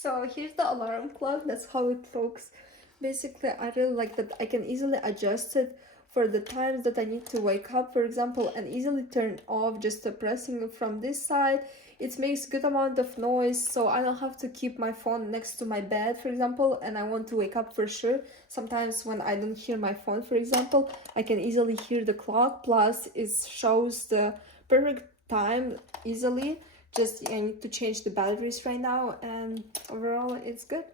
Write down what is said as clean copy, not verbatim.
So here's the alarm clock. That's how it looks. Basically, I really like that I can easily adjust it for the times that I need to wake up, for example, and easily turn off just pressing it from this side. It makes good amount of noise, so I don't have to keep my phone next to my bed, for example, and I want to wake up for sure. Sometimes when I don't hear my phone, for example, I can easily hear the clock, plus it shows the perfect time easily. Just I need to change the batteries right now, and overall it's good.